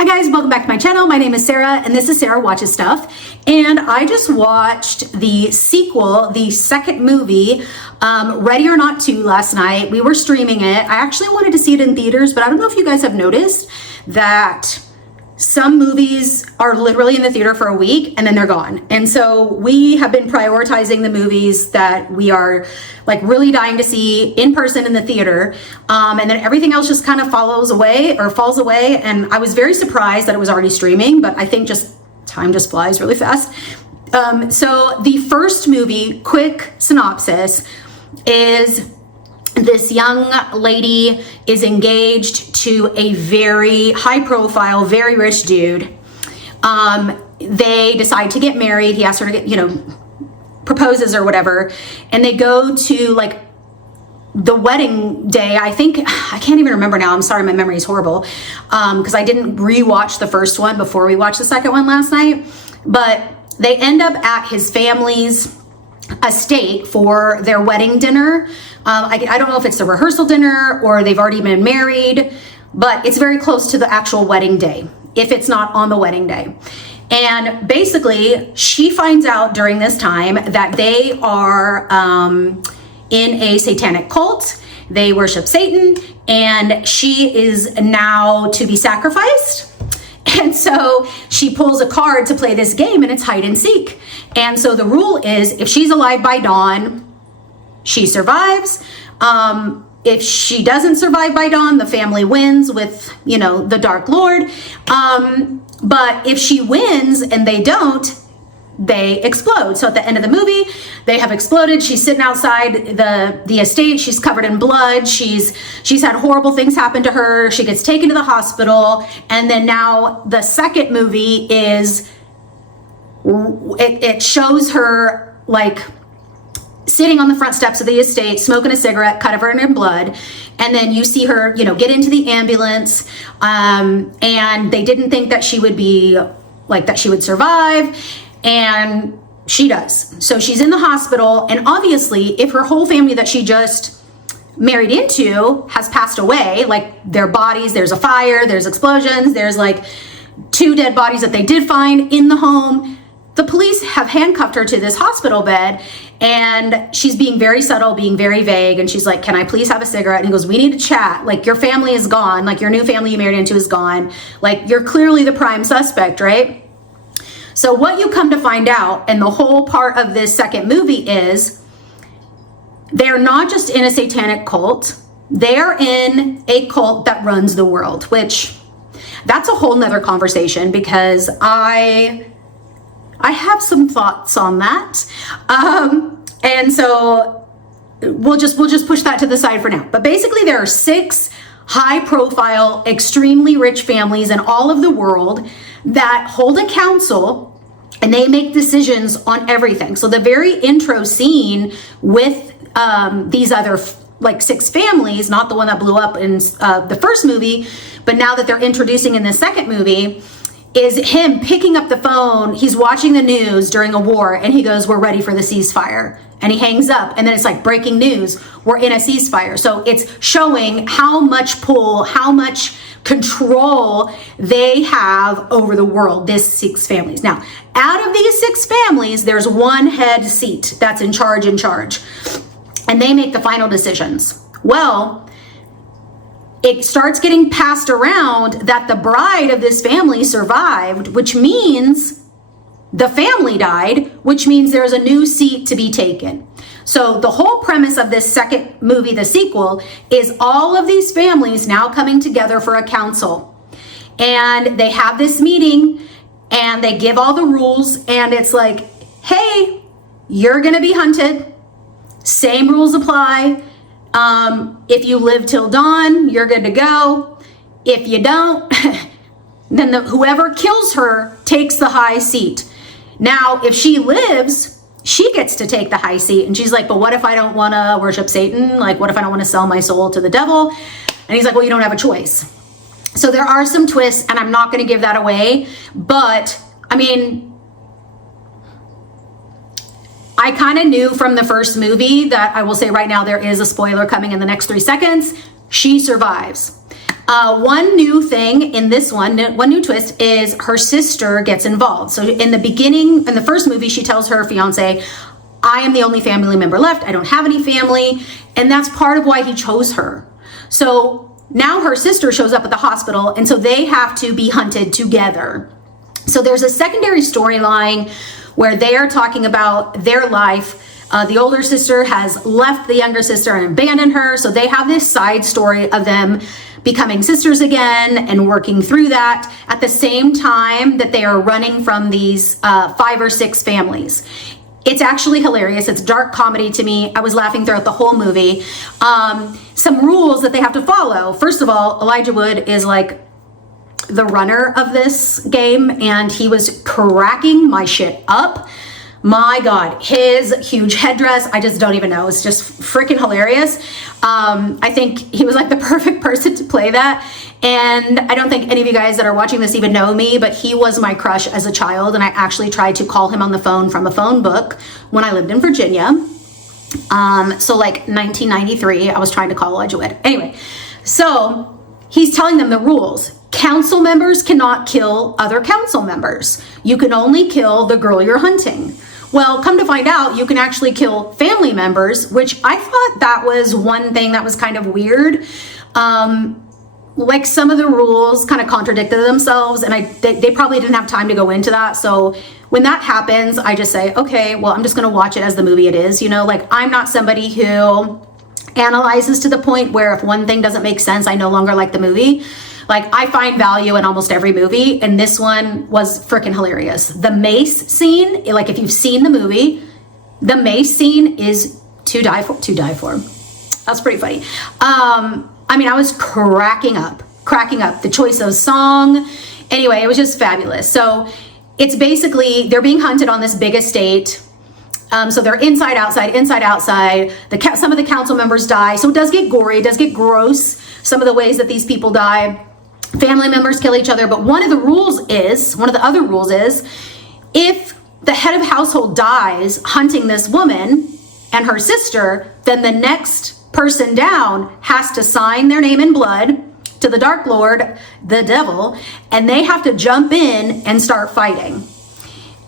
Hi guys, welcome back to my channel. My name is Sarah and this is Sarah Watches Stuff. And I just watched the sequel, the second movie, Ready or Not 2 last night. We were streaming it. I actually wanted to see it in theaters, but I don't know if you guys have noticed that some movies are literally in the theater for a week and then they're gone. And so we have been prioritizing the movies that we are like really dying to see in person in the theater. And then everything else just kind of falls away. And I was very surprised that it was already streaming, but I think just time just flies really fast. So the first movie, quick synopsis, is this young lady is engaged to a very high profile, very rich dude. They decide to get married. He asks her to get, proposes or whatever. And they go to like the wedding day. I can't even remember now. I'm sorry, my memory is horrible. Because I didn't rewatch the first one before we watched the second one last night. But they end up at his family's estate for their wedding dinner. I don't know if it's the rehearsal dinner or they've already been married, but it's very close to the actual wedding day, if it's not on the wedding day. And basically, she finds out during this time that they are in a satanic cult. They worship Satan, and she is now to be sacrificed. And so she pulls a card to play this game, and it's hide and seek. And so the rule is if she's alive by dawn, she survives. If she doesn't survive by dawn, the family wins with, the Dark Lord. But if she wins and they don't, they explode. So at the end of the movie, they have exploded. She's sitting outside the estate. She's covered in blood. She's had horrible things happen to her. She gets taken to the hospital. And then now the second movie is, it shows her like sitting on the front steps of the estate, smoking a cigarette, covered in blood. And then you see her, get into the ambulance. And they didn't think that she would be that she would survive. And she does. So she's in the hospital. And obviously, if her whole family that she just married into has passed away, like their bodies, there's a fire, there's explosions, there's like 2 dead bodies that they did find in the home. The police have handcuffed her to this hospital bed, and she's being very subtle, being very vague. And she's like, can I please have a cigarette? And he goes, we need to chat. Like, your family is gone. Like, your new family you married into is gone. Like, you're clearly the prime suspect, right? So what you come to find out, and the whole part of this second movie is, they're not just in a satanic cult. They're in a cult that runs the world, which that's a whole nother conversation, because I have some thoughts on that. And so we'll just push that to the side for now. But basically there are 6 high profile, extremely rich families in all of the world that hold a council and they make decisions on everything. So the very intro scene with these other 6 families, not the one that blew up in the first movie, but now that they're introducing in the second movie, is him picking up the phone. He's watching the news during a war and he goes, we're ready for the ceasefire. And he hangs up, and then it's like breaking news, we're in a ceasefire. So it's showing how much pull, how much control they have over the world, these 6 families. Now, out of these 6 families, there's one head seat that's in charge, and they make the final decisions. Well, it starts getting passed around that the bride of this family survived, which means the family died, which means there's a new seat to be taken. So the whole premise of this second movie, the sequel, is all of these families now coming together for a council. And they have this meeting and they give all the rules, and it's like, hey, you're going to be hunted. Same rules apply. If you live till dawn, you're good to go. If you don't, then whoever kills her takes the high seat. Now, if she lives, she gets to take the high seat. And she's like, but what if I don't want to worship Satan? Like, what if I don't want to sell my soul to the devil? And he's like, well, you don't have a choice. So there are some twists, and I'm not going to give that away. But, I mean, I kind of knew from the first movie that, I will say right now, there is a spoiler coming in the next 3 seconds. She survives. One new thing in this one new twist is her sister gets involved. So in the beginning, in the first movie, she tells her fiance, I am the only family member left. I don't have any family. And that's part of why he chose her. So now her sister shows up at the hospital, and so they have to be hunted together. So there's a secondary storyline where they are talking about their life. The older sister has left the younger sister and abandoned her. So they have this side story of them becoming sisters again and working through that at the same time that they are running from these 5 or 6 families. It's actually hilarious. It's dark comedy to me. I was laughing throughout the whole movie. Some rules that they have to follow. First of all, Elijah Wood is like the runner of this game, and he was cracking my shit up. My God, his huge headdress, I just don't even know. It's just freaking hilarious. I think he was like the perfect person to play that. And I don't think any of you guys that are watching this even know me, but he was my crush as a child. And I actually tried to call him on the phone from a phone book when I lived in Virginia. So like 1993, I was trying to call Elijah Wood. Anyway, so he's telling them the rules. Council members cannot kill other council members. You can only kill the girl you're hunting. Well, come to find out, you can actually kill family members, which I thought that was one thing that was kind of weird. Like some of the rules kind of contradicted themselves, and they probably didn't have time to go into that. So when that happens, I just say, okay, well, I'm just going to watch it as the movie it is. You know, like I'm not somebody who analyzes to the point where if one thing doesn't make sense, I no longer like the movie. Like I find value in almost every movie, and this one was freaking hilarious. The mace scene, like if you've seen the movie, the mace scene is to die for. That's pretty funny. I mean, I was cracking up. The choice of song. Anyway, it was just fabulous. So it's basically, they're being hunted on this big estate. So they're inside, outside. Some of the council members die. So it does get gory, it does get gross. Some of the ways that these people die. Family members kill each other. But one of the other rules is, if the head of household dies hunting this woman and her sister, then the next person down has to sign their name in blood to the Dark Lord, the devil, and they have to jump in and start fighting.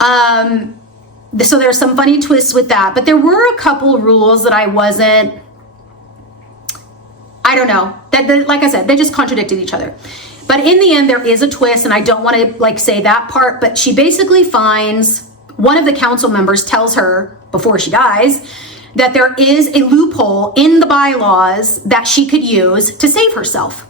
So there's some funny twists with that, but there were a couple rules that I don't know, that like I said, they just contradicted each other. But in the end, there is a twist, and I don't want to like say that part, but she basically finds, one of the council members tells her before she dies that there is a loophole in the bylaws that she could use to save herself.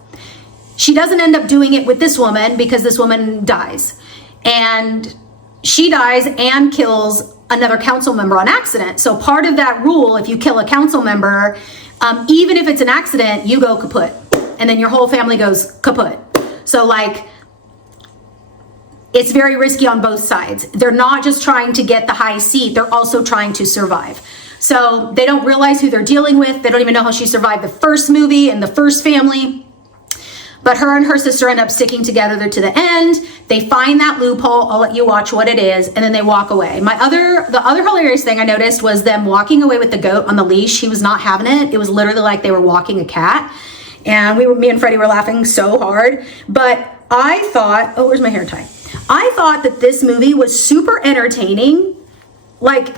She doesn't end up doing it with this woman because this woman dies. And she dies and kills another council member on accident. So part of that rule, if you kill a council member, even if it's an accident, you go kaput. And then your whole family goes kaput. So like, it's very risky on both sides. They're not just trying to get the high seat, they're also trying to survive. So they don't realize who they're dealing with. They don't even know how she survived the first movie and the first family. But her and her sister end up sticking together to the end. They find that loophole. I'll let you watch what it is, and then they walk away. The other hilarious thing I noticed was them walking away with the goat on the leash. He was not having it. It was literally like they were walking a cat. And me and Freddie were laughing so hard. But I thought, oh, where's my hair tie? I thought that this movie was super entertaining. Like,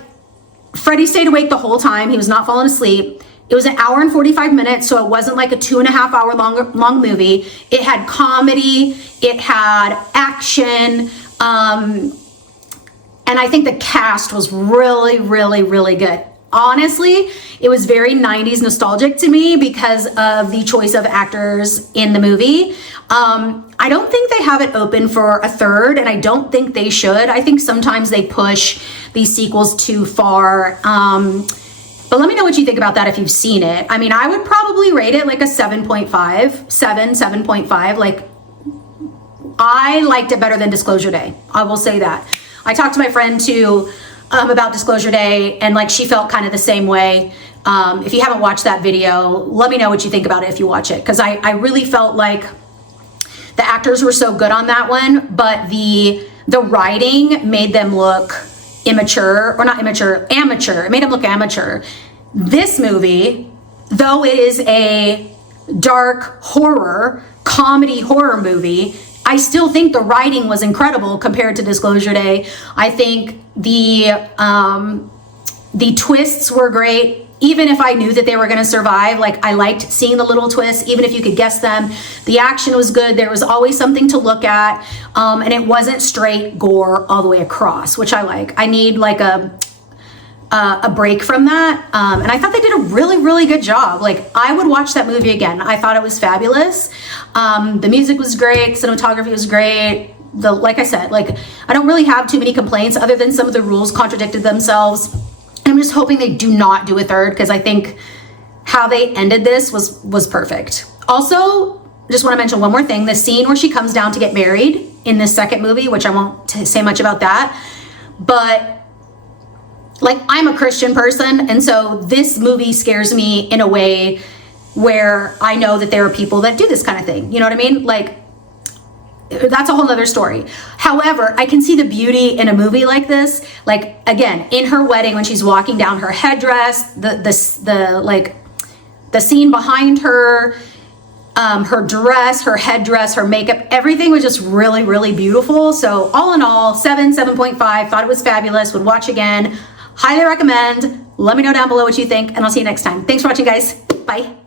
Freddie stayed awake the whole time. He was not falling asleep. It was an hour and 45 minutes, so it wasn't like a 2.5 hour long movie. It had comedy, it had action, and I think the cast was really, really, really good. Honestly, it was very 90s nostalgic to me because of the choice of actors in the movie. I don't think they have it open for a third, and I don't think they should. I think sometimes they push these sequels too far. But let me know what you think about that if you've seen it. I mean, I would probably rate it like a 7.5. Like, I liked it better than Disclosure Day. I will say that. I talked to my friend too about Disclosure Day, and like she felt kind of the same way. If you haven't watched that video, let me know what you think about it if you watch it, because I really felt like the actors were so good on that one, but the writing made them look amateur. It made them look amateur. This movie, though it is a dark horror comedy horror movie. I still think the writing was incredible compared to Disclosure Day. I think the twists were great. Even if I knew that they were going to survive, like, I liked seeing the little twists, even if you could guess them. The action was good. There was always something to look at. And it wasn't straight gore all the way across, which I like. I need like a break from that. And I thought they did a really, really good job. Like, I would watch that movie again. I thought it was fabulous. The music was great. Cinematography was great. Like I said, like, I don't really have too many complaints other than some of the rules contradicted themselves. I'm just hoping they do not do a third, because I think how they ended this was perfect. Also, just want to mention one more thing. The scene where she comes down to get married in this second movie, which I won't say much about that, but like, I'm a Christian person, and so this movie scares me in a way where I know that there are people that do this kind of thing. You know what I mean? Like, that's a whole nother story. However, I can see the beauty in a movie like this. Like, again, in her wedding, when she's walking down, her headdress, the scene behind her, her dress, her headdress, her makeup, everything was just really, really beautiful. So all in all, 7.5, thought it was fabulous, would watch again, highly recommend. Let me know down below what you think, and I'll see you next time. Thanks for watching, guys. Bye.